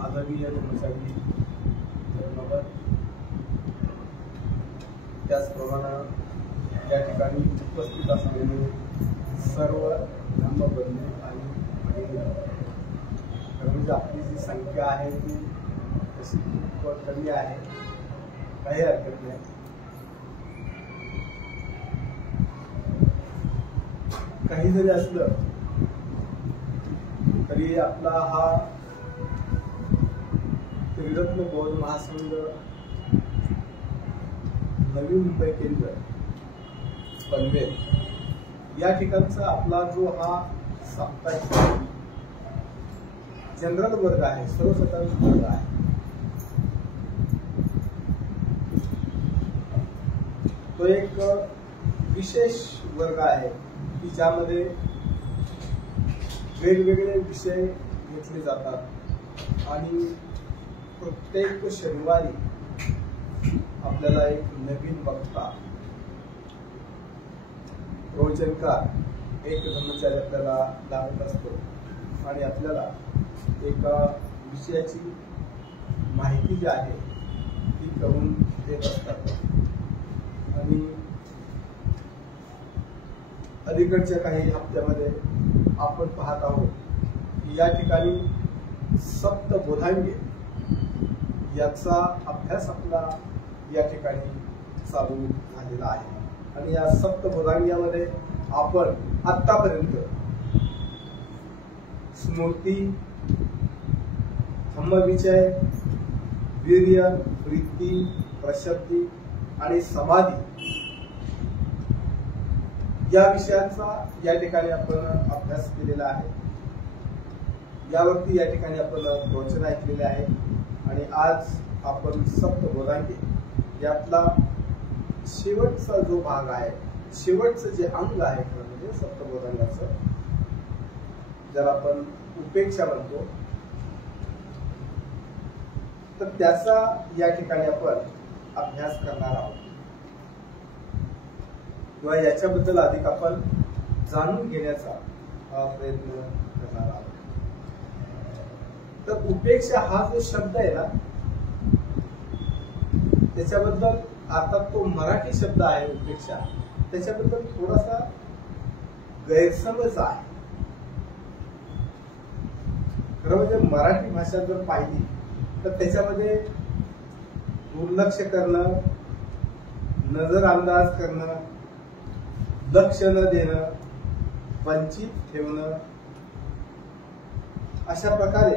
आदरणीय ब्रह्मचारी धर्मपद, त्याचप्रमाणे या ठिकाणी उपस्थित असलेले सर्व धर्मबंधू आणि म्हणजे आपली जी संख्या आहे ती तशी खूप कमी आहे, काही हरकत नाही. काही जरी असलं तरी आपला हा त्रिरत्न बौद्ध महासंघ नवी मुंबई केंद्र पनवेल या ठिकाणचा आपला जो हा साप्ताहिक जनरल वर्ग आहे, सर्वसाधारण वर्ग आहे, तो एक विशेष वर्ग आहे की ज्यामध्ये वेगवेगळे विषय घेतले जातात आणि प्रत्येक शनिवारी आपल्याला एक नवीन वक्ता, प्रवचनकार, एक ब्रह्मचारी आपल्याला लागत असतो आणि आपल्याला एका विषयाची माहिती जी आहे ती करून देत असतात. आणि अलीकडच्या काही हप्त्यामध्ये आपण पाहत आहोत की या ठिकाणी सप्तबोधांगे याचा अभ्यास आपला या ठिकाणी चालू झालेला आहे. आणि या सप्तबोधांग्यामध्ये आपण आतापर्यंत स्मृती, धम्मविजय, वीर्य, वृत्ती, प्रशब्दी आणि समाधी या विषयांचा या ठिकाणी आपण अभ्यास केलेला आहे. यावरती या ठिकाणी आपण प्रवचन ऐकलेले आहे आणि आज आपण सप्तबोधांगे यातला शेवटचा जो भाग आहे, शेवटचं जे अंग आहे म्हणजे सप्तबोधांगाचं, ज्याला आपण उपेक्षा म्हणतो, तर त्याचा या ठिकाणी आपण अभ्यास करणार आहोत किंवा याच्याबद्दल अधिक आपण जाणून घेण्याचा प्रयत्न करणार आहोत. तर उपेक्षा हा जो शब्द आहे ना, त्याच्याबद्दल आता तो मराठी शब्द आहे उपेक्षा, त्याच्याबद्दल थोडासा गैरसमज आहे. खरं म्हणजे मराठी भाषा जर पाहिली तर त्याच्यामध्ये दुर्लक्ष करणं, नजर अंदाज करणं, लक्ष न देणं, वंचित ठेवणं, अशा प्रकारे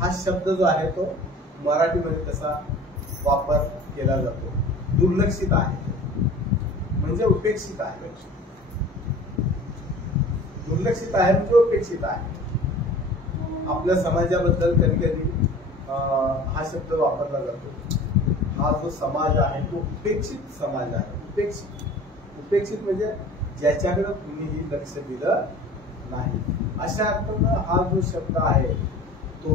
हा शब्द जो आहे तो मराठीमध्ये तसा वापर केला जातो. दुर्लक्षित आहे म्हणजे उपेक्षित आहे, दुर्लक्षित आहे म्हणजे उपेक्षित आहे. आपल्या समाजाबद्दल कधी कधी हा शब्द वापरला जातो. हा जो समाज आहे तो उपेक्षित समाज आहे. उपेक्षित म्हणजे ज्याच्याकडे कुणीही लक्ष दिलं नाही, अशा अर्थानं हा जो शब्द आहे तो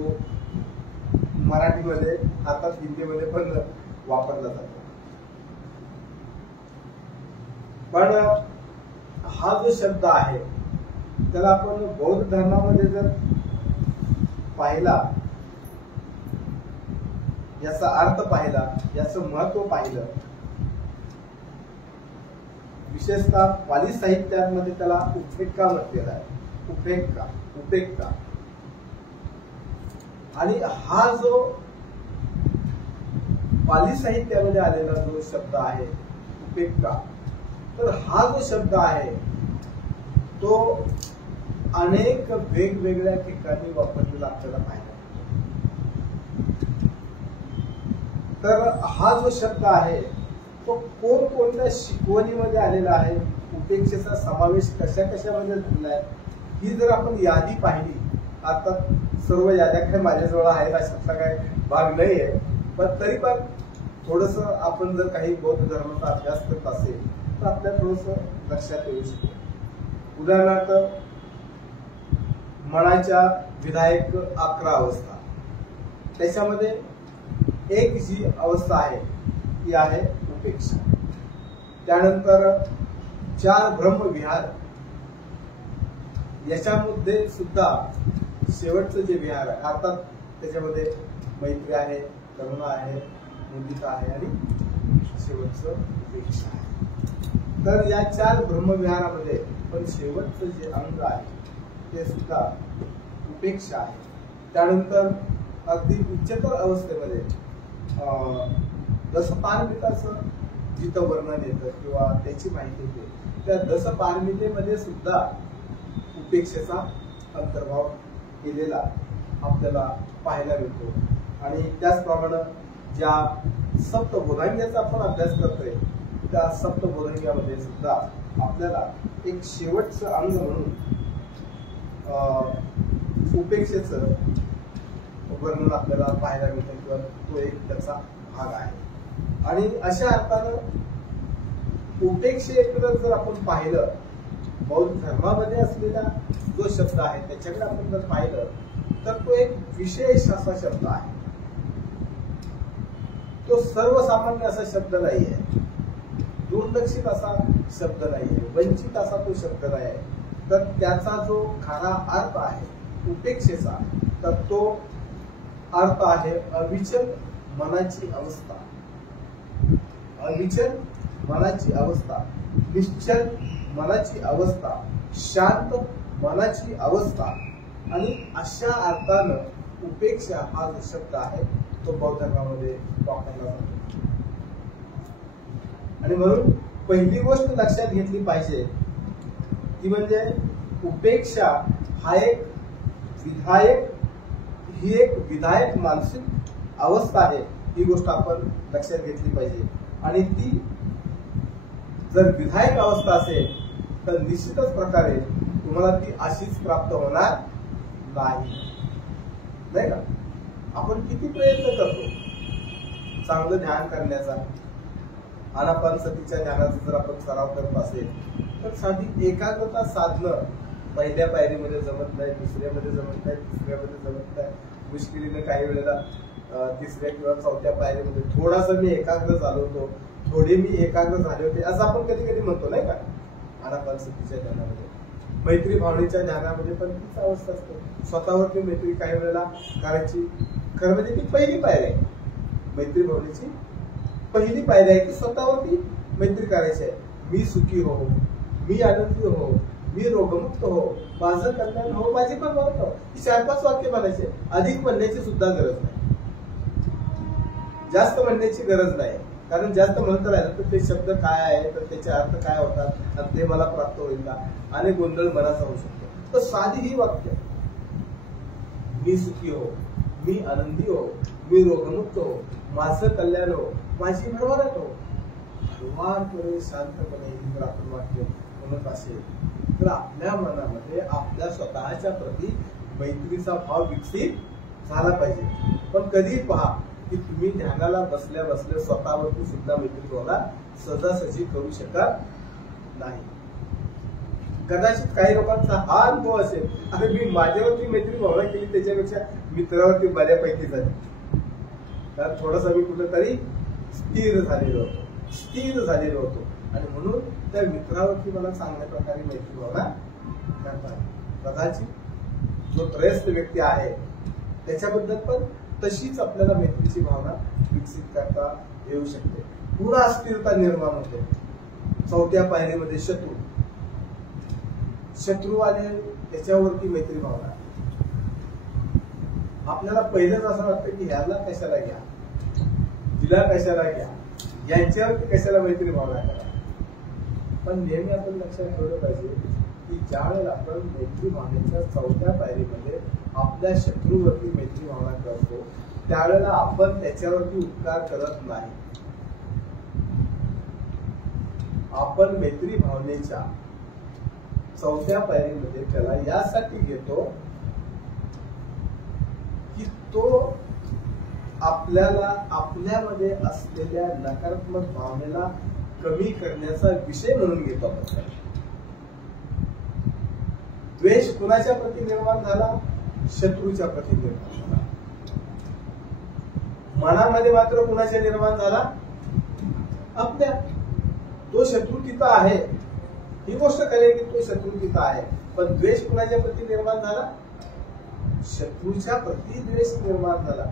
मराठीमध्ये, आता हिंदीमध्ये पण वापरला जातो. पण हा जो शब्द आहे त्याला आपण बौद्ध धर्मामध्ये जर पाहिला, याचा अर्थ पाहिला, याचं महत्व पाहिलं, विशेषतः पाली साहित्यामध्ये त्याला उपेक्षा म्हटलेला आहे. उपेक्षा. आणि हा जो पाली साहित्यामध्ये आलेला जो शब्द आहे उपेक्षा, तर हा जो शब्द आहे तो अनेक वेगवेगळ्या ठिकाणी वापरलेला आपल्याला पाहिजे. तर हा जो शब्द आहे तो कोणकोणत्या शिकवणीमध्ये आलेला आहे, उपेक्षेचा समावेश कशा कशामध्ये झालेला आहे, ही जर आपण यादी पाहिली, आता सर्व याद्या काही माझ्याजवळ आहेत अशातला काही भाग नाही आहे, पण तरी पण थोडस आपण जर काही बौद्ध धर्माचा अभ्यास करत असेल तर आपल्याला थोडस लक्षात येऊ शकतो. उदाहरणार्थ मनाच्या विधायक 11 अवस्था, त्याच्यामध्ये एक जी अवस्था आहे ती आहे उपेक्षा. त्यानंतर 4 ब्रह्मविहार, याच्यामध्ये सुद्धा शेवटचं जे विहार आहे, अर्थात त्याच्यामध्ये मैत्री आहे, करुणा आहे, मुदिता आहे आणि शेवटचं उपेक्षा आहे. तर या 4 ब्रह्मविहारामध्ये पण शेवटचं जे अंग आहे ते सुद्धा उपेक्षा आहे. त्यानंतर अगदी उच्चतर अवस्थेमध्ये दशपारमिताचं जिथं वर्णन येतं किंवा त्याची माहिती येते, त्या दशपारमितेमध्ये सुद्धा उपेक्षेचा अंतर्भाव केलेला आपल्याला पाहायला मिळतो. आणि त्याचप्रमाणे ज्या सप्तबोधांग्याचा आपण अभ्यास करतोय त्या सप्तबोधांग्यामध्ये सुद्धा आपल्याला एक शेवटचं अंग म्हणून उपेक्षेचं वर्णन आपल्याला पाहायला मिळतं किंवा तो एक त्याचा भाग आहे. आणि अशा अर्थानं उपेक्षेकडे जर आपण पाहिलं, बौद्ध धर्मामध्ये असलेला जो शब्द आहे त्याच्याकडे आपण जर पाहिलं तर तो एक विशेष असा शब्द आहे. तो सर्वसामान्य असा शब्द नाहीये, दुर्लक्षित असा शब्द नाहीये, वंचित असा तो शब्द नाही आहे. तर त्याचा जो खरा अर्थ आहे उपेक्षेचा, तर तो अर्थ आहे अविचल मनाची अवस्था. अविचल मनाची अवस्था, निश्चल मनाची अवस्था, शांत मनाची अवस्था. आणि अशा अर्थानं उपेक्षा हा जो शब्द आहे तो बौद्ध धर्मामध्ये वापरला जातो. आणि म्हणून पहिली गोष्ट लक्षात घेतली पाहिजे ती म्हणजे उपेक्षा हा एक विधायक मानसिक अवस्था आहे. ही गोष्ट आपण लक्षात घेतली पाहिजे. आणि ती जर विधायक अवस्था असेल तर निश्चितच प्रकारे तुम्हाला ती अशीच प्राप्त होणार नाही का. आपण किती प्रयत्न करतो चांगलं ध्यान करण्याचा, आनापानसतीच्या ध्यानाचा जर आपण सराव करत असेल तर साधी एकाग्रता साधणं पहिल्या पायरीमध्ये जमत नाही, दुसऱ्यामध्ये जमत नाही, तिसऱ्यामध्ये जमत नाही, मुश्किलीने काही वेळेला तिसऱ्या किंवा चौथ्या पायरीमध्ये थोडासा मी एकाग्र झालो होतो, थोडे मी एकाग्र झाले होते असं आपण कधी कधी म्हणतो नाही का. आनापानसतीच्या ध्यानामध्ये, मैत्री भावनेच्या ध्यानामध्ये पण तीच अवस्था असते. स्वतःवरती मैत्री काही वेळेला करायची, खरं म्हणजे ती पहिली पायरी आहे. मैत्री भावनेची पहिली पायरी आहे की स्वतःवरती मैत्री करायची आहे. मी सुखी हो, मी आनंदी हो, मी रोगमुक्त हो, माझं कल्याण हो, माझी पण मत हो. ही 4-5 वाक्य म्हणायचे, अधिक म्हणण्याची सुद्धा गरज नाही, जास्त म्हणण्याची गरज नाही. कारण जास्त म्हणत राहिलं तर ते शब्द काय आहे, तर त्याचे अर्थ काय होतात आणि ते मला प्राप्त होईल का, आणि गोंधळ मनाचा होऊ शकतो. तर साधी ही वाक्य, मी सुखी हो, मी आनंदी हो, मी रोगमुक्त हो, माझं कल्याण हो, माझी भरभराट हो, हळुवारपणे शांतपणे जर आपण वाक्य म्हणत असेल तर आपल्या मनामध्ये आपल्या स्वतःच्या प्रती मैत्रीचा भाव विकसित झाला पाहिजे. पण कधी पहा की तुम्ही ध्यानाला बसल्या बसल्या स्वतःवरती सुद्धा मैत्री भावना सहजासहजी करू शकत नाही. कदाचित काही लोकांचा हा अनुभव असेल, अरे मी माझ्यावरती मैत्री भावना केली त्याच्यापेक्षा मित्रावरती बऱ्यापैकी झाली, कारण थोडासा मी कुठेतरी स्थिर झालेलो होतो आणि म्हणून त्या मित्रावरती मला चांगल्या प्रकारे मैत्री भावना करतात. कदाचित जो त्रयस्थ व्यक्ती आहे त्याच्याबद्दल पण तशीच आपल्याला मैत्रीची भावना विकसित करता येऊ शकते. पुन्हा अस्थिरता निर्माण होते. 4थ्या पायरीमध्ये शत्रू आले, त्याच्यावरती मैत्री भावना. आपल्याला पहिलेच असं वाटतं की ह्याला कशाला घ्या, तिला कशाला घ्या, यांच्यावरती कशाला मैत्री भावना करा. पण नेहमी आपण लक्षात ठेवलं पाहिजे की ज्या वेळेला आपण मैत्री भावनेच्या 4थ्या पायरीमध्ये आपल्या शत्रूवरती मैत्री भावना करतो त्यावेळेला आपण त्याच्यावरती उपकार करत नाही. आपण मैत्री भावनेच्या 4थ्या पायरीमध्ये त्याला यासाठी घेतो की तो आपल्याला आपल्यामध्ये असलेल्या नकारात्मक भावनेला कमी करण्याचा विषय म्हणून घेतो आपण. द्वेष कुणाच्या प्रती निर्माण झाला, शत्रूच्या प्रती निर्माण झाला. मनामध्ये मात्र कुणाच्या निर्माण झाला, आपल्या. तो शत्रू तिथं आहे, ही गोष्ट कळेल की तो शत्रू तिथं आहे, पण द्वेष कुणाच्या प्रती निर्माण झाला, शत्रूच्या प्रती द्वेष निर्माण झाला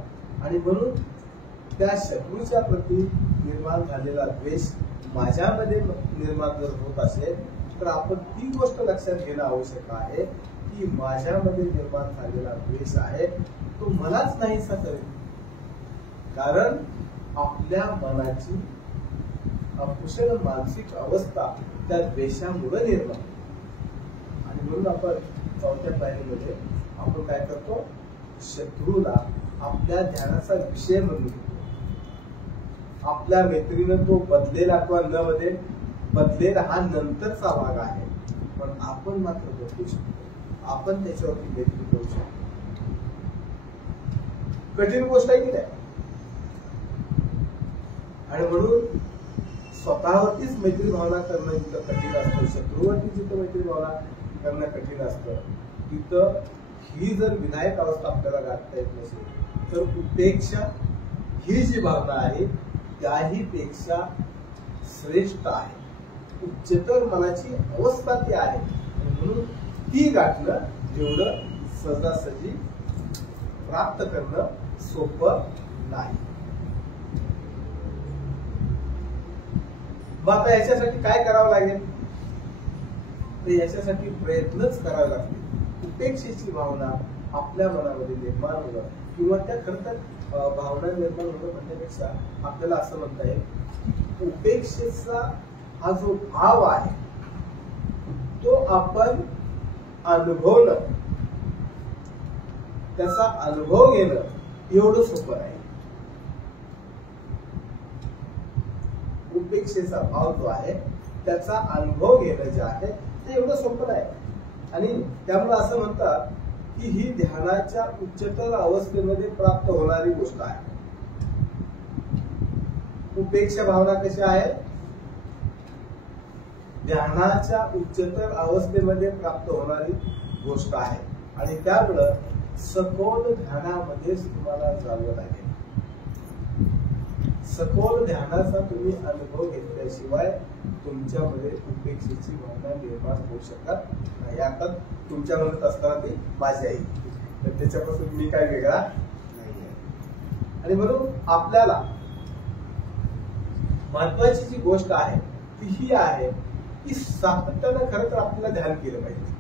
आणि म्हणून त्या शत्रूच्या प्रती निर्माण झालेला द्वेष माझ्यामध्ये निर्माण जर होत असेल तर आपण ती गोष्ट लक्षात घेणं आवश्यक आहे की माझ्यामध्ये निर्माण झालेला द्वेष आहे तो मलाच नाहीसा करेल, कारण आपल्या मनाची अकुशल मानसिक अवस्था त्या द्वेषामुळे निर्माण. आणि म्हणून आपण चौथ्या पायरीमध्ये आपण काय करतो, शत्रूला आपल्या ध्यानाचा विषय म्हणून घेतो. आपल्या मैत्रीनं तो बदलेला किंवा न बदलेल हा नंतरचा भाग आहे, पण आपण मात्र बदलू शकतो, आपण त्याच्यावरती मैत्री करू शकतो. कठीण गोष्ट आहे की नाही. आणि म्हणून स्वतःवरतीच मैत्री भावना करणं जिथं कठीण असतं, शत्रूवरती जिथं मैत्री भावना करणं कठीण असतं, तिथं ही जर विनायक अवस्था आपल्याला गाठता येत नसेल तर उपेक्षा ही जी भावना आहे त्याही पेक्षा श्रेष्ठ आहे, उच्चतर मनाची अवस्था ती आहे. म्हणून ती गाठणं जेवढं सहजासहजी प्राप्त करणं सोपं नाही. मग आता याच्यासाठी काय करावं लागेल, तर याच्यासाठी प्रयत्नच करावे लागतील. उपेक्षेची भावना आपल्या मनामध्ये निर्माण होणं किंवा त्या खरं तर भावना निर्माण होणं म्हणण्यापेक्षा आपल्याला असं म्हणता येईल उपेक्षेचा हा जो भाव आहे तो आपण अनुभवणं, त्याचा अनुभव घेणं एवढं सोपं आहे. उपेक्षेचा भाव जो आहे त्याचा अनुभव घेणं जे आहे ते एवढं सोपं आहे. आणि त्यामुळे असं म्हणतात की ही ध्यानाच्या उच्चतर अवस्थेमध्ये प्राप्त होणारी गोष्ट आहे. उपेक्षा भावना कशी आहे, ध्यानाच्या उच्चतर अवस्थेमध्ये प्राप्त होणारी गोष्ट आहे. आणि त्यामुळं सखोल ध्यानामध्येच तुम्हाला जावं लागेल. सखोल ध्यानाचा तुम्ही अनुभव घेतल्याशिवाय तुमच्यामध्ये उपेक्षेची भावना निर्माण होऊ शकत नाही. आता तुमच्या मनात असताना ती माझी आई, तर त्याच्यापासून मी काय वेगळा नाही आहे. आणि म्हणून आपल्याला महत्वाची जी गोष्ट आहे ती ही आहे की सातत्यानं खरं तर आपल्याला ध्यान केलं पाहिजे.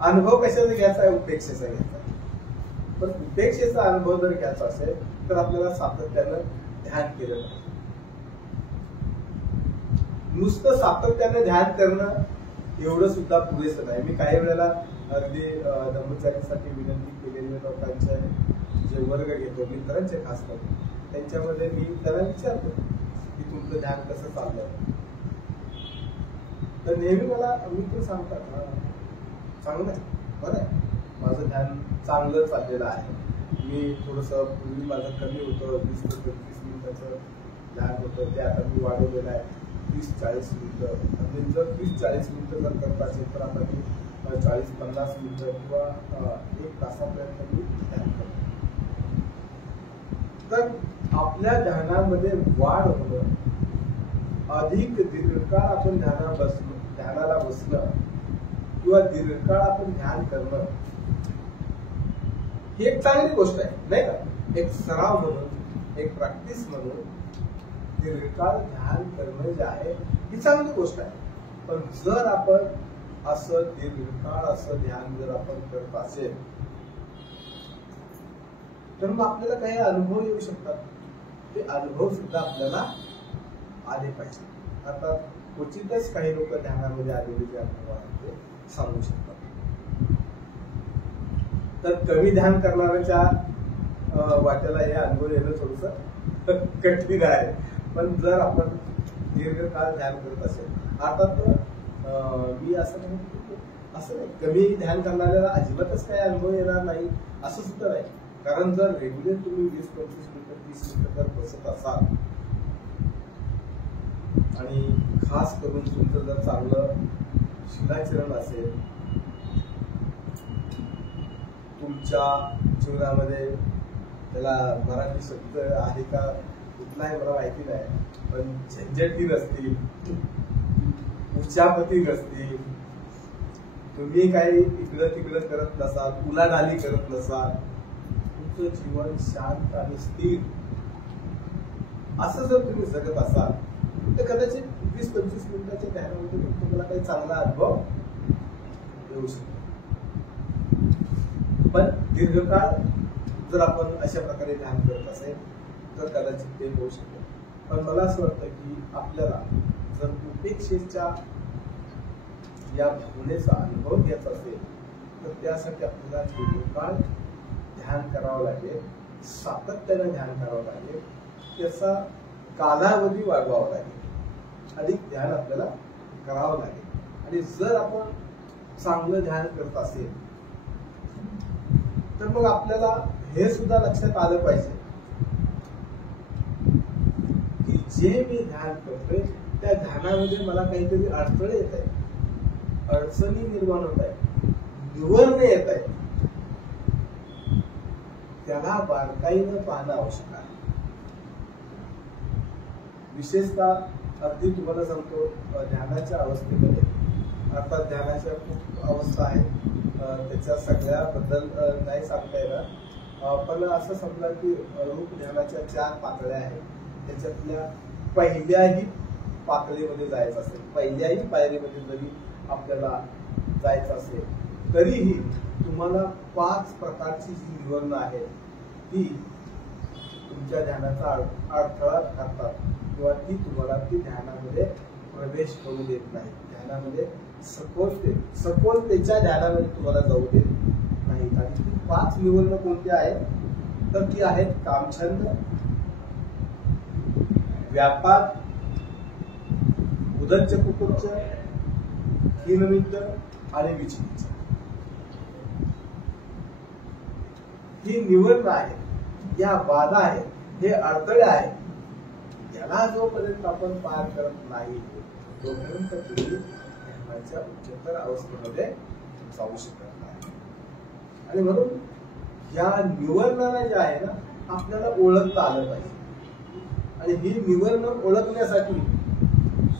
अनुभव कशाचा घ्यायचा आहे, उपेक्षेचा घ्यायचा आहे. पण उपेक्षेचा अनुभव जर घ्यायचा असेल तर आपल्याला सातत्यानं ध्यान केलं पाहिजे. नुसतं सातत्याने ध्यान करणं एवढं सुद्धा पुरेसं नाही. मी काही वेळेला अगदी धम्मचारीसाठी विनंती केलेल्या लोकांचे जे वर्ग घेतो, मित्रांचे खास करून, त्यांच्यामध्ये मी त्याला विचारतो की तुमचं ध्यान कसं चाललंय. तर नेहमी मला मित्र सांगतात चांगलं आहे, बरं आहे, माझं ध्यान चांगलं चाललेलं आहे. मी थोडस पूर्वी माझं कमी होतं, 20 ते 25 मिनिटाचं ध्यान होतं, ते आता मी वाढवलेलं आहे 30-40 मिनिटं. आणि जर 30-40 मिनिटं जर करत असेल तर आता मी 40-50 मिनिटं किंवा 1 तासापर्यंत मी ध्यान करतो. तर आपल्या ध्यानामध्ये वाढ होणं, अधिक दीर्घकाळ आपण ध्यानाला बसणं किंवा दीर्घकाळ आपण ध्यान करणं ही एक चांगली गोष्ट आहे, नाही का. एक सराव म्हणून, एक प्रॅक्टिस म्हणून दीर्घकाळ ध्यान करणं जे आहे ही चांगली गोष्ट आहे. पण जर आपण असं दीर्घकाळ असं ध्यान जर आपण करत असेल तर मग आपल्याला काही अनुभव येऊ शकतात. ते अनुभव सुद्धा आपल्याला आले पाहिजे. आता क्वचितच काही लोक ध्यानामध्ये आलेले जे अनुभव आहेत ते सांगू शकतात. तर कमी ध्यान करणाऱ्याच्या वाट्याला हे अनुभव येणं थोडस कठीण आहे. पण जर आपण दीर्घकाळ ध्यान करत असेल, अर्थात मी असं नाही कमी ध्यान करणाऱ्याला अजिबातच काही अनुभव येणार नाही असं सुद्धा नाही. कारण जर रेग्युलर तुम्ही 20-25 मिनिटं 30 मिनिटं जर बसत असाल आणि खास करून तुमचं जर चांगलं शिलाचरण असेल, तुमच्या जीवनामध्ये त्याला मराठी शब्द आहे का कुठला आहे मला माहिती नाही, पण झंझटी नसतील, उच्चापती नसतील, तुम्ही काही इकडं तिकडं करत नसाल, उलाढाली करत नसाल, तुमचं जीवन शांत आणि स्थिर असं जर तुम्ही जगत असाल तर कदाचित 20-25 मिनिटाच्या ध्यानामध्ये तुम्हाला काही चांगला अनुभव येऊ शकतो. पण दीर्घकाळ जर आपण अशा प्रकारे ध्यान करत असेल तर कदाचित ते होऊ शकेल. पण मला असं वाटतं की आपल्याला जर उपेक्षेच्या या भावनेचा अनुभव घ्यायचा असेल तर त्यासाठी आपल्याला दीर्घकाळ ध्यान करावं लागेल, सातत्याने ध्यान करावं लागेल, त्याचा कालावधी वाढवावा लागेल, अधिक ध्यान आपल्याला करावं लागेल. आणि जर आपण चांगलं ध्यान करत असेल तर मग आपल्याला हे सुद्धा लक्षात आलं पाहिजे की जे मी ध्यान करतोय त्या ध्यानामध्ये मला काहीतरी अडथळे येत आहेत, अडचणी निर्माण होत आहेत, निवरणे येत आहेत, त्याला बारकाईनं पाहणं आवश्यक आहे. विशेषतः अगदी तुम्हाला सांगतो ध्यानाच्या अवस्थेमध्ये, अर्थात ध्यानाच्या खूप अवस्था आहेत, त्याच्या सगळ्याबद्दल नाही सांगता येणार, पण असं समजा की रूप ध्यानाच्या 4 पातळ्या आहेत. त्याच्यातल्या पहिल्याही पातळीमध्ये जायचं असेल, पहिल्याही पायरीमध्ये जरी आपल्याला जायचं असेल तरीही तुम्हाला 5 प्रकारची जी निवरणं आहेत ती तुमच्या ध्यानाचा अडथळा ठरतात किंवा ती तुम्हाला ती ध्यानामध्ये प्रवेश करू देत नाही, ध्यानामध्ये सखोलतेच्या ध्यानामध्ये तुम्हाला जाऊ देत नाहीत. आणि ती 5 निवरणं कोणती आहेत तर ती आहेत कामछंद, व्यापार, उदच्च कुकुच्च, हीनमिद्द आणि विचलित. ही निवरणं आहेत, या बाधा आहेत, हे अडथळे आहेत. याला जोपर्यंत आपण पार करत नाही तोपर्यंत तुम्ही ध्यानाच्या उच्चतर अवस्थेमध्ये जाऊ शकत नाही. आणि म्हणून या निवरणाला जे आहे ना आपल्याला ओळखता आलं पाहिजे. आणि ही निवरणं ओळखण्यासाठी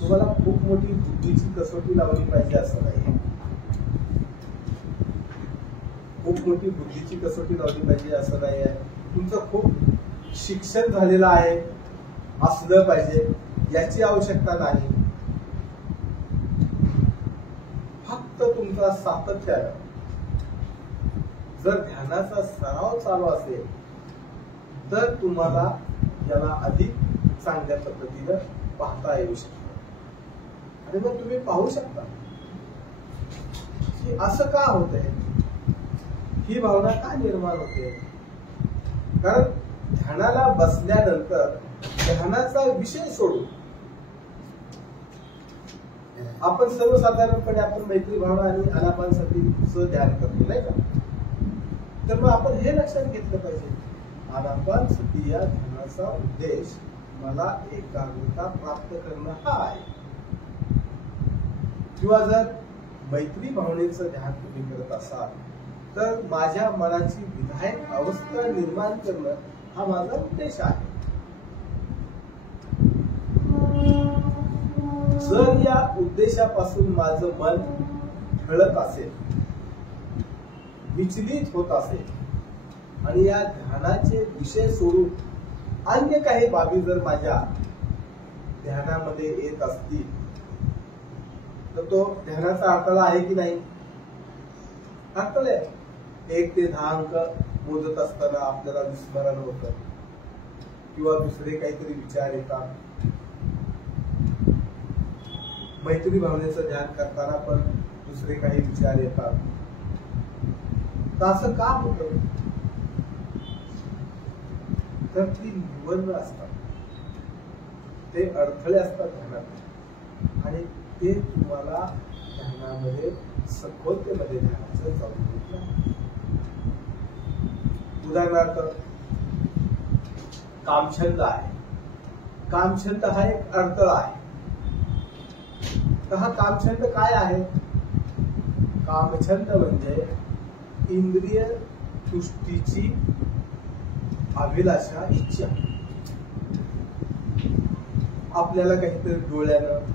तुम्हाला खूप मोठी बुद्धीची कसोटी लावली पाहिजे असं नाही, खूप मोठी बुद्धीची कसोटी लावली पाहिजे असं नाही आहे. तुमचं खूप शिक्षण झालेलं आहे असलं पाहिजे याची आवश्यकता नाही. फक्त तुमचा सातत्यानं जर ध्यानाचा सराव चालू असेल तर तुम्हाला याला अधिक चांगल्या पद्धतीनं पाहता येऊ शकतं. आणि मग तुम्ही पाहू शकता की असं का होतंय, ही भावना का निर्माण होते. कारण ध्यानाला बसल्यानंतर ध्यानाचा विषय सोडून आपण सर्वसाधारणपणे आपण मैत्री भावना आणि आनापानसतीचं ध्यान करतो नाही का. तर मग आपण हे लक्षात घेतलं पाहिजे आनापानसती या ध्यानाचा उद्देश मला एकाग्रता प्राप्त करणं हा आहे. किंवा जर मैत्री भावनेचं ध्यान तुम्ही करत असाल तर माझ्या मनाची विधायक अवस्था निर्माण करणं हा माझा उद्देश आहे. जर या उद्देशापासून माझं मन ढळत असेल, विचलित होत असेल आणि या ध्यानाचे विषय सोडून अन्य काही बाबी जर माझ्या ध्यानामध्ये येत असतील तर तो ध्यानाचा अडथळा आहे की नाही. अडथळे 1 ते 10 अंक मोजत असताना आपल्याला विस्मरण होतं किंवा दुसरे काहीतरी विचार येतात. मैत्री भावनेचं ध्यान करताना पण दुसरे काही विचार येतात. तर असं का होतं तर ती निवरणं असतात, ते अडथळे असतात ध्यानात आणि ते तुम्हाला ध्यानामध्ये सखोलतेमध्ये ध्यानाचं जाऊ देत नाही. उदाहरणार्थ कामछंद आहे, कामछंद हा एक अडथळा आहे. तर हा कामछंद काय आहे. कामछंद म्हणजे इंद्रिय तुष्टीची अभिलाषा, इच्छा. आपल्याला काहीतरी डोळ्यानं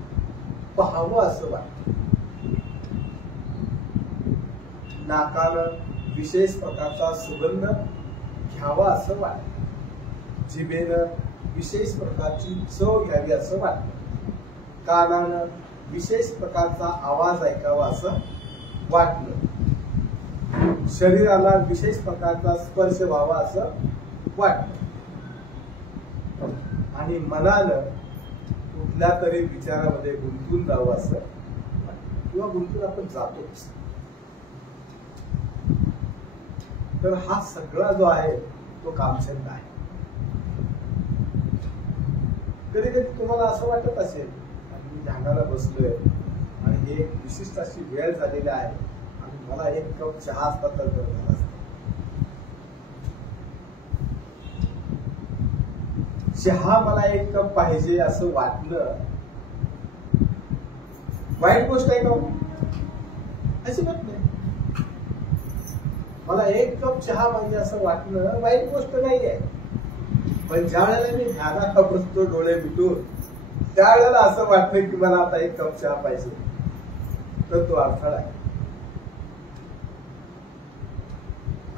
पाहावं असं वाटतं, नाकानं विशेष प्रकारचा सुगंध घ्यावा असं वाटतं, जिभेनं विशेष प्रकारची चव घ्यावी असं वाटतं, कानानं विशेष प्रकारचा आवाज ऐकावा असं वाटलं, शरीराला विशेष प्रकारचा स्पर्श व्हावा असं वाटतं, आणि मनानं कुठल्या तरी विचारामध्ये गुंतून जावं असं वाटतं किंवा गुंतून आपण जातोच. तर हा सगळा जो आहे तो कामछंद आहे. कधी कधी तुम्हाला असं वाटत असेल मी ध्यानाला बसलोय आणि हे एक विशिष्ट अशी वेळ झालेली आहे आणि मला एक कप चहा असता तर बरं झालं असतं. चहा मला एक कप पाहिजे असं वाटलं, वाईट गोष्ट आहे का? अजिबात नाही. मला एक कप चहा पाहिजे असं वाटणं वाईट गोष्ट नाहीये. पण ज्या वेळेला मी ध्यानात बसतो डोळे मिटून, त्यावेळेला असं वाटतं की मला आता एक कप चहा पाहिजे, तर तो अडथळा आहे.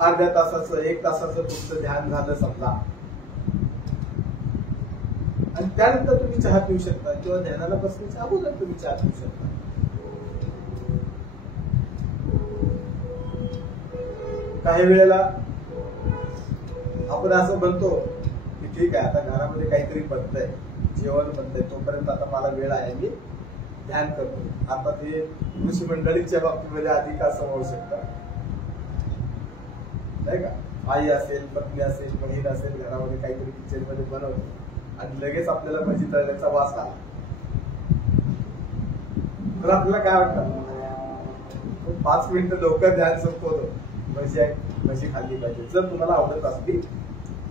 अर्ध्या तासाचं 1 तासाचं तुमचं ध्यान झालं समजा, आणि त्यानंतर तुम्ही चहा पिऊ शकता किंवा ध्यानाला बसण्याच्या अगोदर तुम्ही चहा पिऊ शकता. काही वेळेला आपण असं म्हणतो की ठीक आहे आता घरामध्ये काहीतरी बनतंय, जेवण बनतंय, तोपर्यंत आता मला वेळ आहे, मी ध्यान करतो. आता ते ऋषी मंडळीच्या बाबतीमध्ये अधिक असं होऊ शकतं नाही का? आई असेल, पत्नी असेल, बहीण असेल, घरामध्ये काहीतरी किचन मध्ये बनवतो आणि लगेच आपल्याला भजी तळण्याचा वास आला तर आपल्याला काय वाटतं? 5 मिनिटं लवकर ध्यान संपवतो, भजी खाल्ली पाहिजे. जर तुम्हाला आवडत असली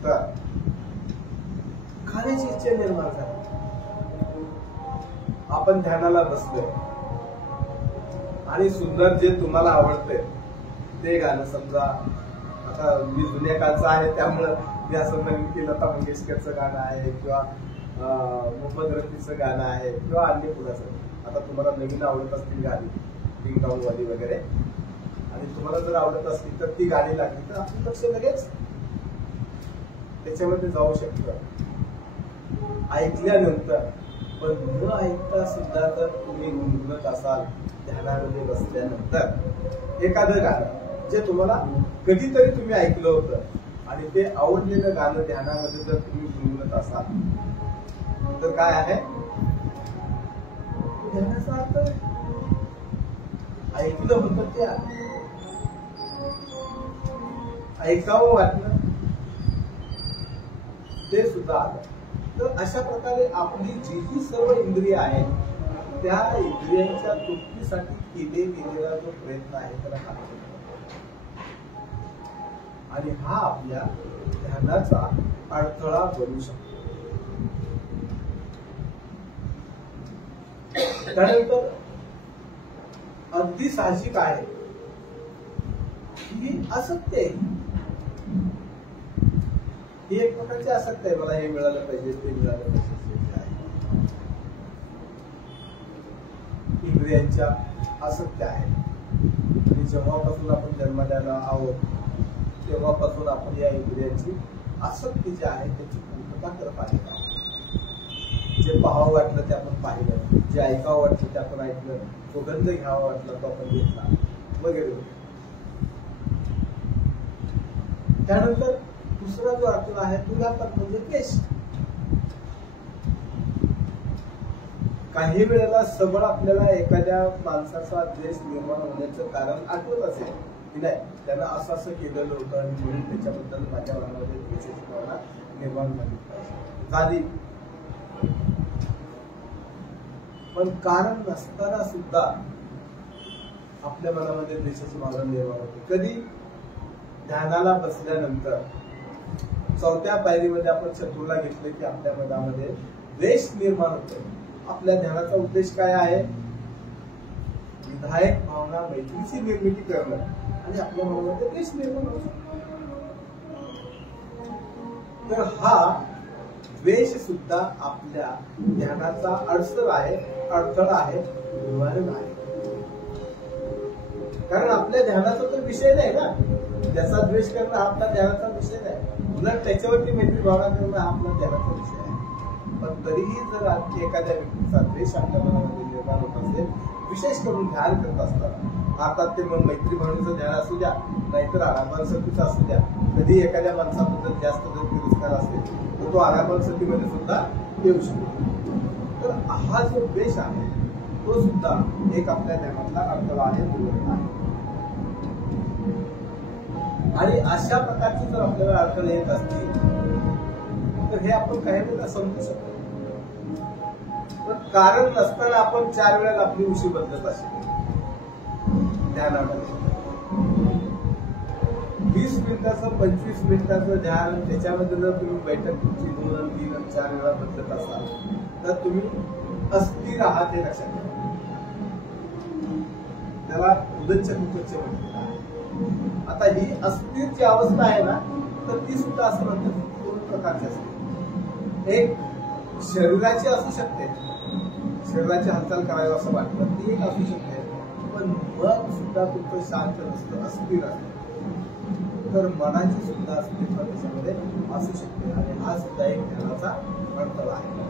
तर खाण्याची इच्छा निर्माण झाली. आपण ध्यानाला बसलोय आणि सुंदर जे तुम्हाला आवडतंय ते गाणं, समजा आता मी जुन्या काळचं आहे त्यामुळं मी असं नवीन की लता मंगेशकरचं गाणं आहे किंवा मोहम्मद रफीचं गाणं आहे किंवा अन्य कुणाचं, आता तुम्हाला नवीन आवडत असतील गाणी टिंग टॉंग वाली वगैरे, आणि तुम्हाला जर आवडत असतील तर ती गाणी लागली तर आपलं लक्ष लगेच त्याच्यामध्ये जाऊ शकतं. ऐकल्यानंतर पण न ऐकता सुद्धा जर तुम्ही गुणगुणत असाल ध्यानामध्ये बसल्यानंतर एखादं गाणं जे तुम्हाला कधीतरी तुम्ही ऐकलं होतं आणि ते आवडलेलं गाणं ध्यानामध्ये जर तुम्ही गुणगुणत असाल तर काय आहे ध्यानाचा अर्थ? ऐकलं होतं ते ऐकावं वाटलं ते सुद्धा आलं. तर अशा प्रकारे आपली जी जी सर्व इंद्रिय आहेत त्या इंद्रियांच्या तृप्तीसाठी केले गेलेला जो प्रयत्न आहे त्याला काय, आणि हा आपल्या ध्यानाचा अडथळा बनू शकतो. त्यानंतर अगदी साहजिक आहे ही आसक्ती आहे, ही एक प्रकारची आसक्ती आहे. मला हे मिळालं पाहिजे, ते मिळालं पाहिजे. इंद्रियांच्या आसक्त्या आहेत आणि जेव्हापासून आपण जन्माला आहोत तेव्हापासून आपण या इंद्रियांची आसक्ती जी आहे त्याची पूर्तता करत आलेलो आहोत. जे पाहावं वाटलं ते आपण पाहिलं, जे ऐकावं वाटलं ते आपण ऐकलं, सुगंध घ्यावा वाटला तो आपण घेतला वगैरे. त्यानंतर दुसरा जो अर्थ आहे तो व्यापक म्हणजे द्वेष. काही वेळेला सबळ आपल्याला एखाद्या माणसाचा द्वेष निर्माण होण्याचं कारण आठवत असेल की नाही, त्यानं असं असं केलेलं होतं आणि म्हणून त्याच्याबद्दल माझ्या मनामध्ये द्वेषाची भावना निर्माण झाली. पण कारण नसताना सुद्धा आपल्या मनामध्ये द्वेषाची भावना निर्माण होते. कधी? ध्यानाला बसल्यानंतर 4थ्या पायरीमध्ये आपण चतुर्ला घेतले की आपल्या मनामध्ये द्वेष निर्माण होतो. आपल्या ध्यानाचा उद्देश काय आहे? विधायक भावना मैत्रीची निर्मिती करणं आणि आपल्या मनामध्ये द्वेष निर्माण होतो. तर हा द्वेष सुद्धा आपल्या ध्यानाचा अडसर आहे, अडथळा आहे, निवारण आहे. कारण आपल्या ध्यानाचा तो विषय नाही ना, त्याचा द्वेष करणं हा आपला ध्यानाचा विषय नाही, उलट त्याच्यावरती मैत्री भावना करणं हा आपला ध्यानाचा विषय आहे. पण तरीही जर आणखी एखाद्या व्यक्तीचा द्वेष आपल्या मनामध्ये निर्माण होत असेल, विशेष करून ध्यान करत असताना, अर्थात ते मग मैत्री भावनेचं ध्यान असू द्या, नाहीतर आरामांसाठीचं असू द्या, कधी एखाद्या माणसाबद्दल जास्त जर तिरस्कार असेल तर तो आरामांसाठीमध्ये सुद्धा येऊ शकतो. तर हा जो द्वेष आहे तो सुद्धा एक आपल्या ध्यानातला अडथळा आहे, मूलभूत आहे. आणि अशा प्रकारचे जर आपल्याला अडथळे येत असतील तर हे आपण काही वेळेला समजू शकतो. पण कारण नसताना आपण 4 वेळेला आपली उशी बदलत असेल ध्यानामध्ये. 20 मिनिटाचं 25 मिनिटाचं ध्यान, त्याच्यामध्ये जर तुम्ही बैठक तुमची 2 आणि 3 आणि 4 वेळा बदलत असाल तर तुम्ही अस्थिर आहात हे लक्षात ठेवा. त्याला उदच्च कुच्च म्हणतात. आता ही अस्थिर जी अवस्था आहे ना, तर ती सुद्धा असं म्हणतात 2 प्रकारची असते. एक शरीराची असू शकते, शरीराची हालचाल करावी असं वाटतं, ती एक असू शकते. पण मन सुद्धा तुमचं शांत नसतं, अस्थिर असतं. तर मनाची सुद्धा अस्थिरता त्याच्यामध्ये असू शकते आणि हा सुद्धा एक ध्यानाचा अडथळा आहे.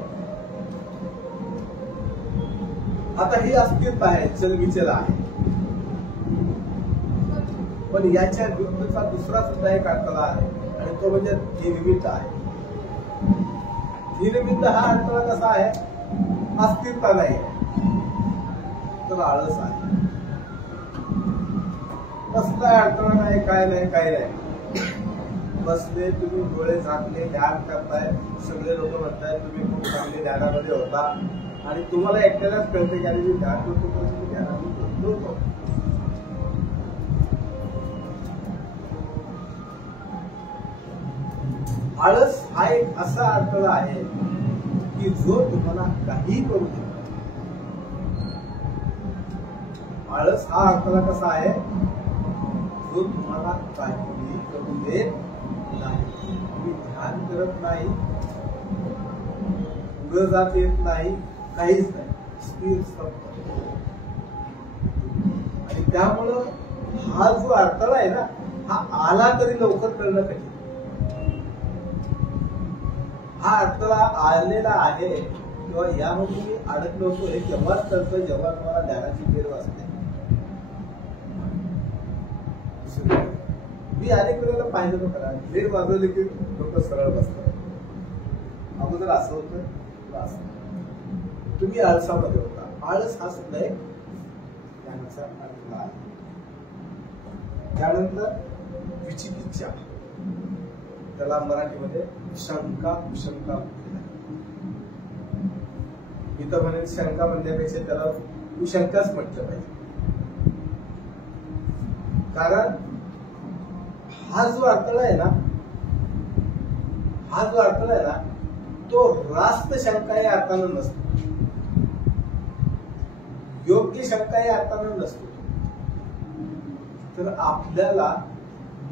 आता ही अस्थिरता आहे, चलबिचल आहे. पण याच्या विरुद्धचा दुसरा सुद्धा एक अडथळा आहे आणि तो म्हणजे धीरमित आहे. धीरमित हा अडथळा कसा आहे? अस्थिरता नाही तर आळस आहे. कसला अडथळा नाही, काय नाही, काय नाही. बसले तुम्ही, डोळे झाकले, ध्यान करताय, सगळे लोक म्हणताय तुम्ही खूप चांगले ध्यानामध्ये होता आणि तुम्हाला एकट्यालाच कळते की मी ध्यान करतो पण तुम्ही ध्यानामध्ये होतो. आळस हा एक असा अडथळा आहे की जो तुम्हाला काही करू देतो. आळस हा अडथळा कसा आहे? जो तुम्हाला काहीही करू देत नाही. तुम्ही ध्यान करत नाही, पुढे जात येत नाही, काहीच नाही, स्थिर स्तब्ध. आणि त्यामुळं हा जो अडथळा आहे ना, हा आला तरी लवकर कळणं कठीण. हा अडथळा आलेला आहे किंवा यामध्ये मी अडकलो होतो हे तेव्हाच कळतं जेव्हा तुम्हाला ध्यानाची फेर वाजते. मी अनेक वेळेला पाहिलं तो करा, फेर वाजवली की लोक सरळ बसतात. अगोदर असं होतं, असं तुम्ही आळसामध्ये होता. आळस हा सुद्धा एक ध्यानाचा अडथळा आहे. त्यानंतर विचिकित्सा, त्याला मराठीमध्ये शंका कुशंका म्हणतात. मी तर म्हणेन शंका म्हणण्यापेक्षा त्याला कुशंकाच म्हटलं पाहिजे. कारण हा जो अडथळा आहे ना, हा जो अडथळा आहे ना, तो रास्त शंका या अर्थानं नसतो, योग्य शंका या अर्थानं नसतो. तर आपल्याला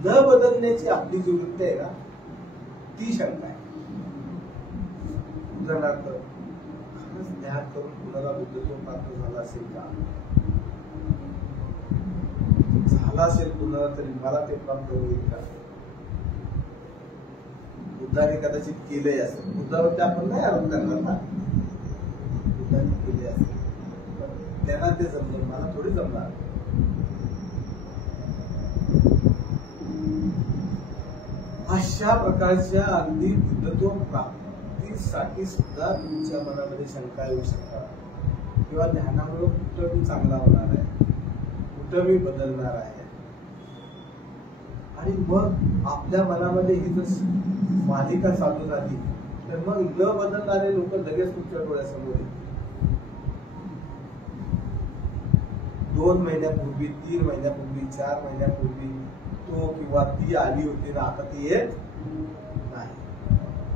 न बदलण्याची आपली जी वृत्ती आहे ना, ती शंका आहे. उदाहरणार्थ, खरंच ध्यान करून कुणाला बुद्धत्व प्राप्त झाला असेल का? झाला असेल कुणाला तरी मला ते प्राप्त होईल का? बुद्धाने कदाचित केलंय असेल, बुद्धावरती आपण नाही आरोप करणार ना, बुद्धाने केले असेल, त्यांना ते जमलं, मला थोडी जमणार. अशा प्रकारच्या अगदी बुद्धत्व प्राप्तीसाठी सुद्धा तुमच्या मनामध्ये शंका येऊ शकतात. किंवा ध्यानामुळे कुठं मी चांगला होणार आहे, कुठं मी बदलणार आहे. आणि मग आपल्या मनामध्ये ही जर मालिका चालू झाली तर मग न बदलणारे लोक लगेच तुमच्या डोळ्यासमोर येतील. 2 महिन्यापूर्वी, 3 महिन्यापूर्वी, 4 महिन्यापूर्वी तो किंवा ती आली होती ना, आता ती येत नाही.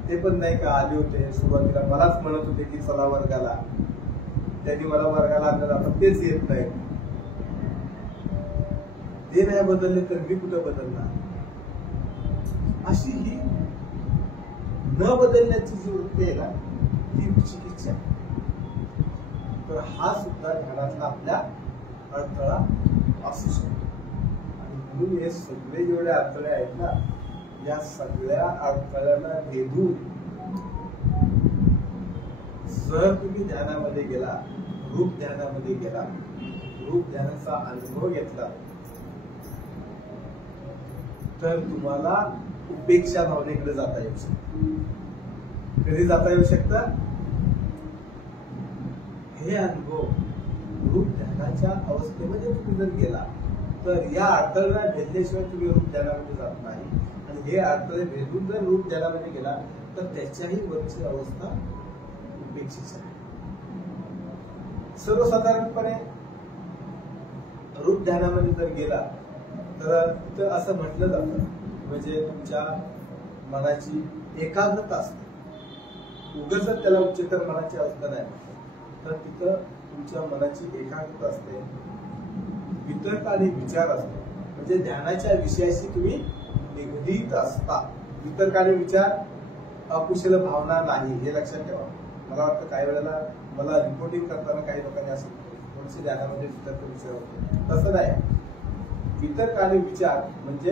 ते पण नाही का आले होते सुरुवातीला मलाच म्हणत होते की चला वर्गाला, त्यांनी मला वर्गाला आणलं, आता तेच येत नाही. ते नाही बदलले तर मी कुठं बदलणार? अशी ही न बदलण्याची जी वृत्ती आहे ना, ती विचिकित्सा. तर हा सुद्धा ध्यानातला आपल्या अडथळा असू शकतो. आणि म्हणून हे सगळे जेवढे अडथळे आहेत ना, या सगळ्या अडथळ्यांना भेदून जर तुम्ही ध्यानामध्ये गेला, रूप ध्यानामध्ये गेला, रूप ध्यानाचा अनुभव घेतला, तर तुम्हाला उपेक्षा भावनेकडे जाता येऊ शकतं. कधी जाता येऊ शकतं? हे अनुभव रूप ध्यानाच्या अवस्थेमध्ये तुम्ही जर गेला तर या अडथळ्यांना भेदल्याशिवाय तुम्ही रूप ध्यानामध्ये जात नाही. आणि हे अडथळे भेदून जर रूप ध्यानामध्ये गेला तर त्याच्याही वरची अवस्था उपेक्षेची आहे. सर्वसाधारणपणे रूप ध्यानामध्ये जर गेला तर तिथं असं म्हटलं जातं, म्हणजे तुमच्या मनाची एकाग्रता असते. उगाच जर त्याला उच्चतर मनाची अवस्था नाही तर तिथं तुमच्या मनाची एकाग्रता असते, वितर्क आणि विचार असतो. म्हणजे ध्यानाच्या विषयाशी तुम्ही निगडीत असता. वितर्क आणि विचार अकुशल भावना नाही, हे लक्षात ठेवा. मला वाटतं काही वेळेला मला रिपोर्टिंग करताना काही लोकांनी असं थोडेसे ध्यानामध्ये वितर्क विचार होते. तसं नाही. वितर्क आणि विचार म्हणजे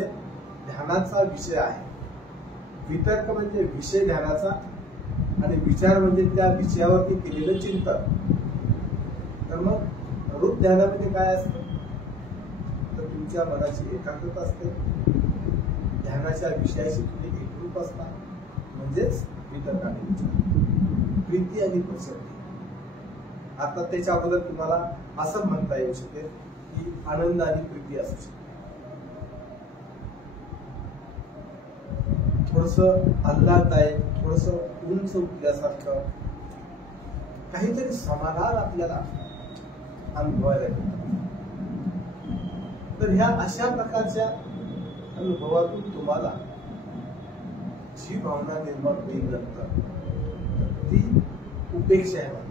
ध्यानाचा विषय आहे. वितर्क म्हणजे विषय ध्यानाचा आणि विचार म्हणजे त्या विषयावरती केलेलं चिंतन. तर मग रूप ध्यानामध्ये काय असतं? तर तुमच्या मनाची एकाग्रता असते, ध्यानाच्या विषयाशी तुम्ही एकरूप असता, म्हणजेच वितर्क आणि विचार. प्रीती आणि प्रसन्नता. आता त्याच्या अगोदर तुम्हाला असं म्हणता येऊ शकेल की आनंद आणि प्रीती असू शकते. थोडस आल्हाददायक, थोडस उंच उठल्यासारखं काहीतरी समाधान आपल्याला अनुभवायला येतं. तर ह्या अशा प्रकारच्या अनुभवातून तुम्हाला जी भावना निर्माण होईल नंतर ती उपेक्षा आहे म्हणतात.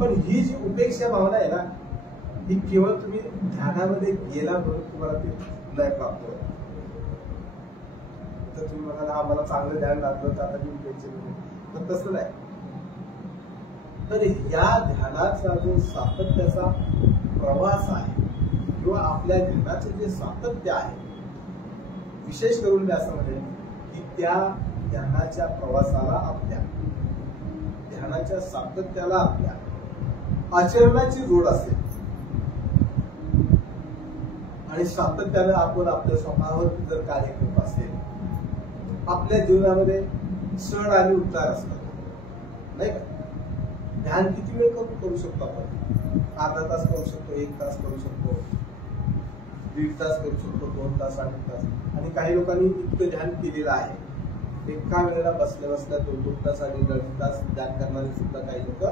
पण ही जी उपेक्षा भावना आहे ना, ही केवळ तुम्ही ध्यानामध्ये गेला म्हणून तुम्हाला ती नाही प्राप्त होत. तर तुम्ही म्हणाल हा मला चांगलं ध्यान लागलं तर आता मी उपेक्षा करू, तर तसं नाही. तर या ध्यानाचा जो सातत्याचा प्रवास आहे किंवा आपल्या ध्यानाचे जे सातत्य आहे, विशेष करून मी असं म्हणेन की त्या ध्यानाच्या प्रवासाला, आपल्या ध्यानाच्या सातत्याला आपल्या आचरणाची जोड असेल आणि सातत्याने आपण आपल्या स्वतःवरती जर कार्य करत असेल. आपल्या जीवनामध्ये चढ आणि उतार असतात, नाही का? ध्यान किती वेळ करू शकतो आपण? अर्धा तास करू शकतो, 1 तास करू शकतो, 1.5 तास करू शकतो, 2 तास, 8 तास. आणि काही लोकांनी इतकं ध्यान केलेलं आहे, एका वेळेला बसल्या बसल्या 2-2 तास आणि 2.5 तास ध्यान करणारे सुद्धा काही लोक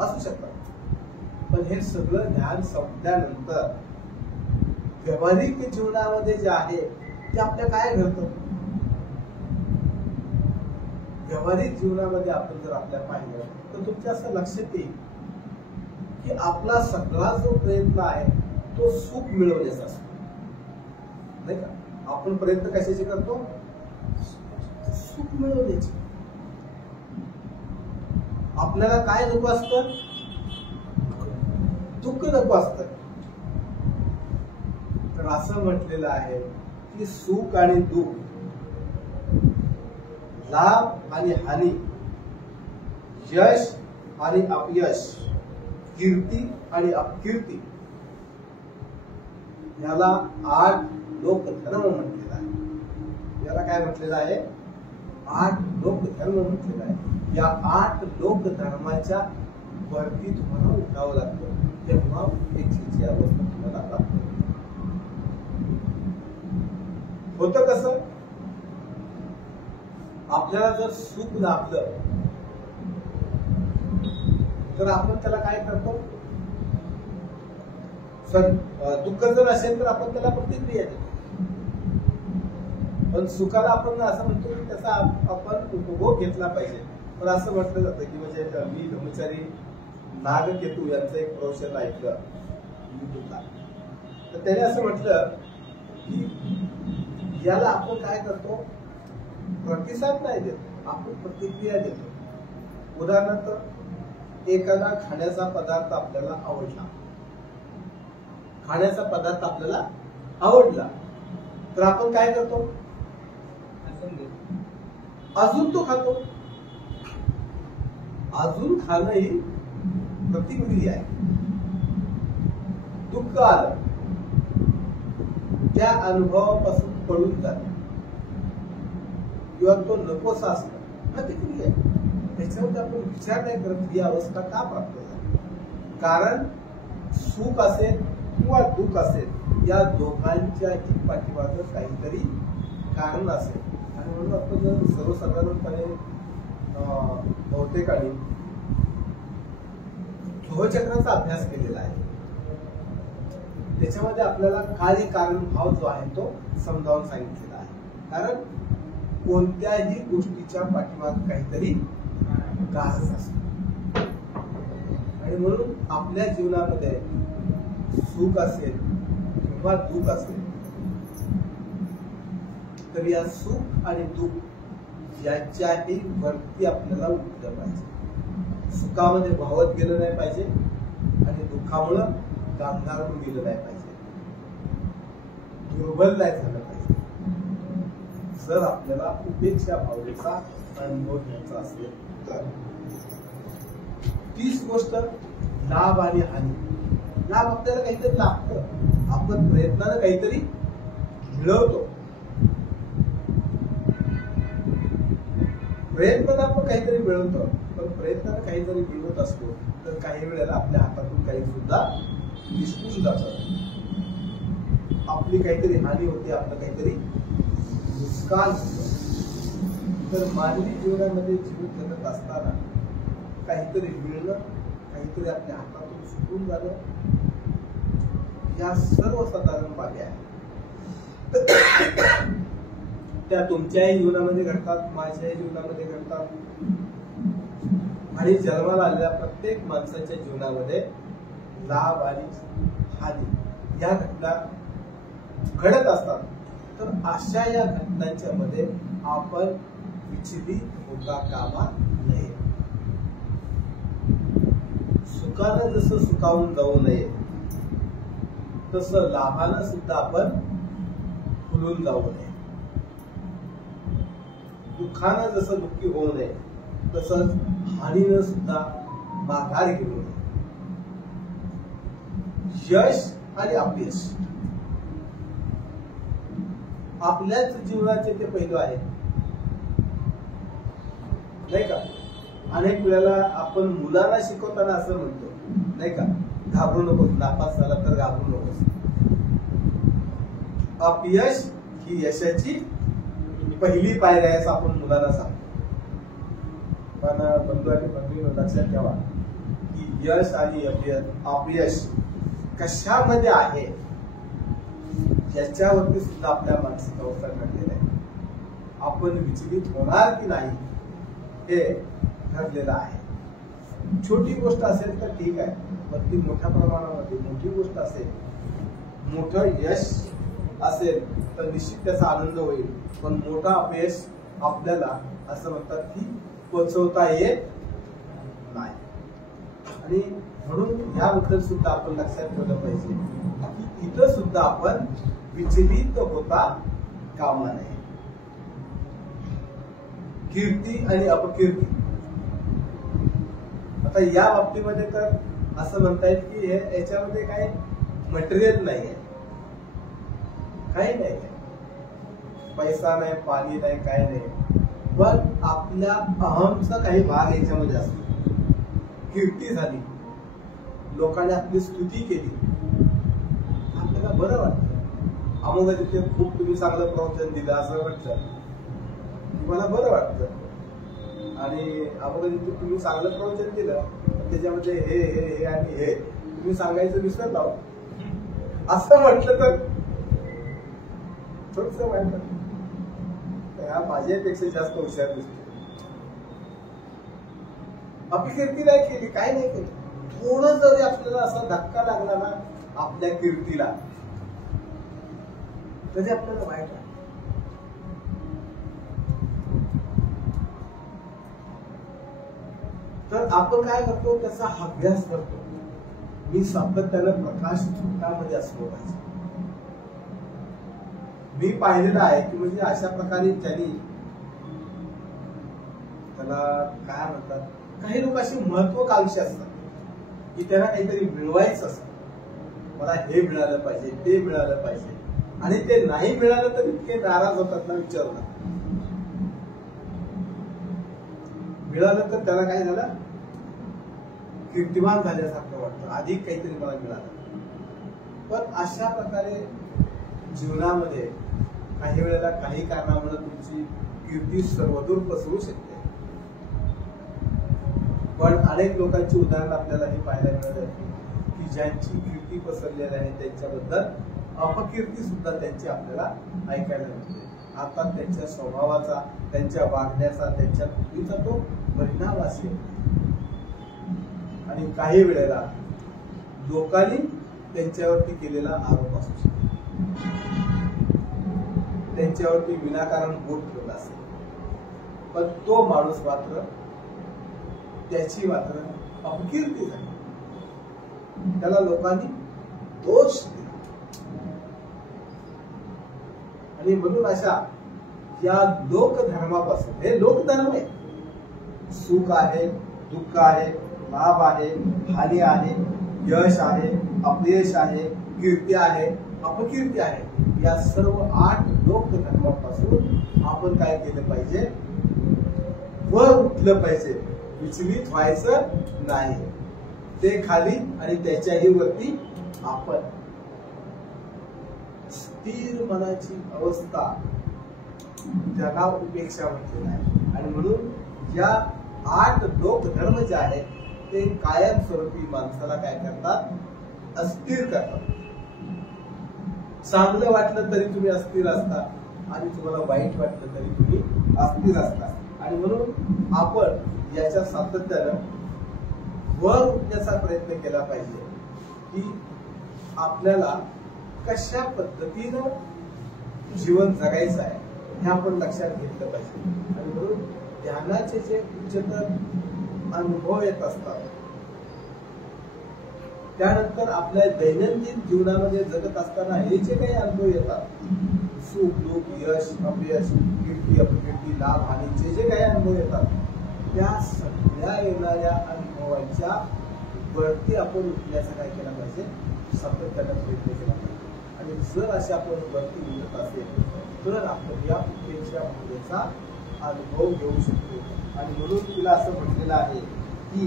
असू शकतात. पण हे सगळं ध्यान संपल्यानंतर व्यावहारिक जीवनामध्ये जे आहे ते आपल्या काय घडतं? व्यावहारिक जीवनामध्ये आपण जर आपल्या पाहिलं तर तुमच्या असं लक्षात येईल की आपला सगळा जो प्रयत्न आहे तो सुख मिळवण्याचा असतो, नाही का? आपण प्रयत्न कशाचे करतो? सुख मिळवण्याचे. आपल्याला काय नको असतं? दुःख नको असतं. तर असं म्हटलेलं आहे की सुख आणि दुःख, लाभ आणि हानी, यश आणि अपयश, कीर्ती आणि अपकीर्ती, याला 8 लोकधर्म म्हटलेला आहे. याला काय म्हटलेलं आहे? 8 लोकधर्म म्हटलेला आहे. या 8 लोकधर्माच्या वरती तुम्हाला उठावं लागतं, तेव्हा उपेक्षेची अवस्था तुम्हाला प्राप्त होतं. कसं? आपल्याला जर सुख लाभलं तर आपण त्याला काय करतो? दुःख जर असेल तर आपण त्याला प्रतिक्रिया देतो. पण सुखाला आपण असं म्हणतो की त्याचा आपण उपभोग घेतला पाहिजे. पण असं म्हटलं जातं की म्हणजे मी ब्रह्मचारी नागकेतू यांचं एक प्रवचन ऐकलं युट्यूबला, तर त्याने असं म्हटलं की याला आपण काय करतो? प्रतिसाद नाही देतो, आपण प्रतिक्रिया देतो. उदाहरणार्थ एखादा खाण्याचा पदार्थ आपल्याला आवडला खाण्याचा पदार्थ आपल्याला आवडला तर आपण काय करतो, अजून तो खातो. अजून खाणं ही प्रतिक्रिया आहे. दुःख आलं, त्या अनुभवापासून पळून जाणं किंवा तो नकोसा असणं प्रतिक्रिया आहे. त्याच्यामध्ये आपण विचार नाही करत ही अवस्था का प्राप्त झाली. कारण सुख असेल किंवा दुःख असेल या दोघांच्याही पाठीमागं काहीतरी कारण असेल. आणि म्हणून आपण जर सर्वसाधारणपणे बहुतेकांनी ध्रुवचक्राचा अभ्यास केलेला आहे. त्याच्यामध्ये आपल्याला कार्य कारण भाव जो आहे तो समजावून सांगितलेला आहे. कारण कोणत्याही गोष्टीच्या पाठीमागे काहीतरी कारण असतं आणि म्हणून आपल्या जीवनामध्ये सुख असेल किंवा दुःख असेल तर या सुख आणि दुःख याच्याही वरती आपल्याला उठलं पाहिजे. सुखामध्ये वाहत गेलं नाही पाहिजे आणि दुःखामुळं गांधारून गेलं नाही पाहिजे, दुर्बल नाही झालं पाहिजे. जर आपल्याला उपेक्षा भावनेचा अनुभव घ्यायचा असेल तर तीच गोष्ट लाभ आणि हानी. लाभ आपल्याला काहीतरी लागतं, आपण प्रयत्नानं काहीतरी मिळवतो, प्रयत्नानं आपण काहीतरी मिळवतो. पण प्रयत्नानं काहीतरी मिळवत असतो तर काही वेळेला आपल्या हातातून काही सुद्धा निष्ठून जातं, आपली काहीतरी हानी होते, आपलं काहीतरी नुकसान होतं. तर मानवी जीवनामध्ये जीवन जगत असताना काहीतरी मिळणं, काहीतरी आपल्या हातातून सुटून जाणं या सर्वसाधारण बाबी आहेत. त्या तुमच्याही जीवनामध्ये घडतात, माझ्याही जीवनामध्ये घडतात आणि जन्माला आलेल्या प्रत्येक माणसाच्या जीवनामध्ये लाभ आणि हानी या घटना घडत असतात. तर अशा या घटनांच्या मध्ये आपण विचलित होता कामा नये. सुखानं जसं सुखावून जाऊ नये तसं लाभानं सुद्धा आपण फुलून जाऊ नये. दुःखानं जसं दुःखी होऊ नये तसंच हानीनं सुद्धा माघार घेऊ नये. यश आणि अपयश आपल्याच जीवनाचे ते पैलू आहेत, नाही का. अनेक वेळेला आपण मुलांना शिकवताना असं म्हणतो, नाही का, घाबरू नकोस, नापास झाला तर घाबरू नकोस. अपयश ही यशाची पहिली पायरी आहे असं आपण मुलांना सांगतो. पण बंधू आणि बंधूंनो लक्षात ठेवा की यश आणि अपयश कशामध्ये आहे याच्यावरती सुद्धा आपल्या मानसिक अवस्था घडलेला आहे. आपण विचलित होणार की नाही हे ठरलेलं आहे. छोटी गोष्ट असेल तर ठीक आहे, पण ती मोठ्या प्रमाणामध्ये मोठी गोष्ट असेल, मोठं यश असेल तर निश्चित त्याचा आनंद होईल. पण मोठा अपयश आपल्याला असं म्हणतात की पोचवता येत नाही. आणि म्हणून याबद्दल सुद्धा आपण लक्षात ठेवलं पाहिजे की इथं सुद्धा आपण विचलित होता कामा नये. कीर्ती आणि अपकीर्ती, आता या बाबतीमध्ये तर असं म्हणता येईल की याच्यामध्ये काही मटेरियल नाही आहे, काही नाही, पैसा नाही, पाणी नाही, काय नाही, पण आपल्या अहमचा काही भाग याच्यामध्ये असतो. कीर्ती झाली, लोकांनी आपली स्तुती केली, आपल्याला बरं वाटतं. अमुक तिथे खूप तुम्ही चांगलं प्रवचन दिलं असं वाटतं, मला बरं वाटतं. आणि अमुक तिथे तुम्ही चांगलं प्रवचन दिलं, त्याच्यामध्ये हे हे हे आणि हे तुम्ही सांगायचं विसरला असं म्हटलं तर थोडस वाटतं ह्या माझ्यापेक्षा जास्त हुशार दिसतो. अपकीर्ती नाही केली, काय नाही केली, थोडं जरी आपल्याला असा धक्का लागला ना आपल्या कीर्तीला तरी आपल्याला वाईट आहे. तर आपण काय करतो, त्याचा अभ्यास करतो. मी सातत्यानं प्रकाश झोतामध्ये असलो पाहिजे. मी पाहिलेलं आहे की म्हणजे अशा प्रकारे ज्यांनी त्याला काय म्हणतात, काही लोक अशी महत्वाकांक्षी असतात की त्यांना काहीतरी मिळवायचं असतं. मला हे मिळालं पाहिजे, ते मिळालं पाहिजे, आणि ते नाही मिळालं तर इतके नाराज होतात ना, विचारू नका. मिळालं तर त्याला काय झालं, कीर्तिमान झाल्यासारखं वाटतं, अधिक काहीतरी मला मिळालं. पण अशा प्रकारे जीवनामध्ये काही वेळेला काही कारणामुळे तुमची कीर्ती सर्वदूर पसरू शकते. पण अनेक लोकांची उदाहरण आपल्याला हे पाहायला मिळतं की ज्यांची कीर्ती पसरलेली आहे त्यांच्याबद्दल अपकीर्ती सुद्धा त्यांची आपल्याला ऐकायला मिळते. आता त्यांच्या स्वभावाचा, त्यांच्या वागण्याचा, त्यांच्या कृतीचा तो परिणाम असेल. आणि काही वेळेला लोकांनी त्यांच्यावरती केलेला आरोप असू शकतो, त्यांच्यावरती विनाकारण बोट ठेवला असेल, पण तो माणूस मात्र त्याची मात्र अपकीर्ती झाली, त्याला लोकांनी दोष दिला. आणि म्हणून अशा या लोकधर्मापासून, हे लोकधर्म आहे, सुख आहे, दुःख आहे, लाभ आहे, हानी आहे, यश आहे, अपयश आहे, कीर्ती आहे, अपकीर्ती आहे, या सर्व 8 लोकधर्मापासून आपण काय केलं पाहिजे, वर उठलं पाहिजे, विचलित व्हायचं नाही. ते खाली आणि त्याच्याही वरती आपण स्थिर मनाची अवस्था, त्याला उपेक्षा म्हटलेला आहे. आणि म्हणून या 8 लोकधर्म जे आहेत ते कायमस्वरूपी माणसाला काय करतात, अस्थिर करतात. चांगलं वाटलं तरी तुम्ही अस्थिर असता, आणि तुम्हाला वाईट वाटलं तरी तुम्ही अस्थिर असता. आणि म्हणून आपण याच्या सातत्यानं वर उठण्याचा प्रयत्न केला पाहिजे की आपल्याला कशा पद्धतीनं जीवन जगायचं आहे हे आपण लक्षात घेतलं पाहिजे. आणि म्हणून ध्यानाचे जे उच्चतर अनुभव येत असतात, त्यानंतर आपल्या दैनंदिन जीवनामध्ये जगत असताना हे जे काही अनुभव येतात, सुख दुःख, यश अपयश, कीर्ती अपकीर्ती, लाभ हानी, जे काही अनुभव येतात, त्या सगळ्या येणाऱ्या अनुभवांच्या वरती आपण उठण्याचा काय केला पाहिजे, सातत्यानं प्रयत्न केला पाहिजे. आणि जर असे आपण वरती उठत असेल तर आपण या उपेक्षा भावनेचा अनुभव घेऊ शकतो. आणि म्हणून तिला असं म्हटलेलं आहे की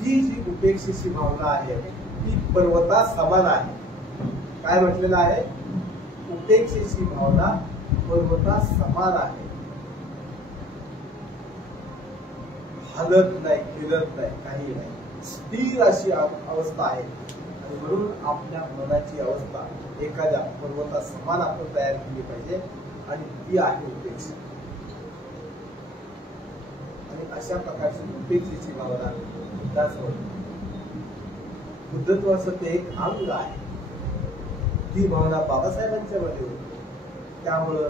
ती जी उपेक्षेची भावना आहे ती पर्वता समान आहे. काय म्हटलेलं आहे, उपेक्षेची भावना पर्वता समान आहे, हलत नाही, फिरत नाही, काही नाही, स्थिर अशी अवस्था आहे. आणि म्हणून आपल्या मनाची अवस्था एखाद्या पर्वता समान आपण तयार केली पाहिजे, आणि ती आहे उपेक्षा. आणि अशा प्रकारची उपेक्षेची भावना बुद्धत्वाचं ते एक अंग आहे. ती भावना बाबासाहेबांच्या मध्ये होती. त्यामुळं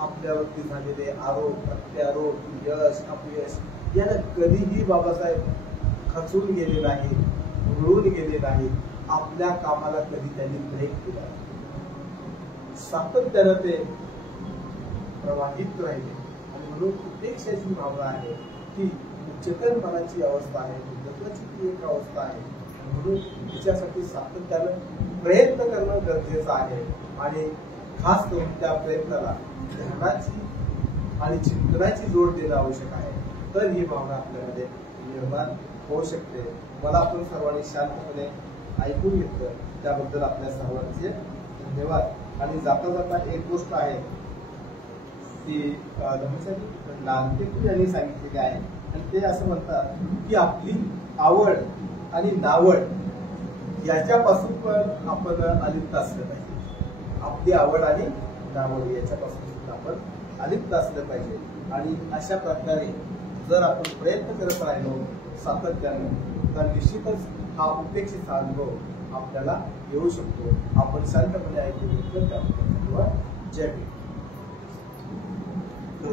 आपल्यावरती झालेले आरोप प्रत्यारोप, यश अपयश याला कधीही बाबासाहेब खचून गेले नाही, रुळून गेले नाही. आपल्या कामाला कधी त्यांनी ब्रेक दिला, सातत्यानं ते प्रवाहित राहिले. आणि म्हणून उपेक्षाची भावना आहे ती उच्चतर मनाची अवस्था आहे, बुद्धत्वाची ती एक अवस्था आहे. म्हणून तिच्यासाठी सातत्यानं प्रयत्न करणं गरजेचं आहे. आणि खास करून त्या प्रयत्नाला ध्यानाची आणि चिंतनाची जोड देणं आवश्यक आहे, तर ही भावना आपल्यामध्ये निर्माण होऊ शकते. मला आपण सर्वांनी शांतपणे ऐकून घेतलं त्याबद्दल आपल्या सर्वांचे धन्यवाद. आणि जाता जाता एक गोष्ट आहे ती धर्मसाहेब लालतेकू यांनी सांगितलेली आहे. आणि ते असं म्हणतात की आपली आवड आणि नावड याच्यापासून पण आपण अलिप्त असलं पाहिजे. आपली आवड आणि नावड याच्यापासून आपण अलिप्त असलं पाहिजे. आणि अशा प्रकारे जर आपण प्रयत्न करत राहिलो सातत्यानं तर निश्चितच हा उपेक्षेचा अनुभव आपल्याला येऊ शकतो. आपण शांतपणे ऐकून घेतलं त्याबद्दल जय भीम.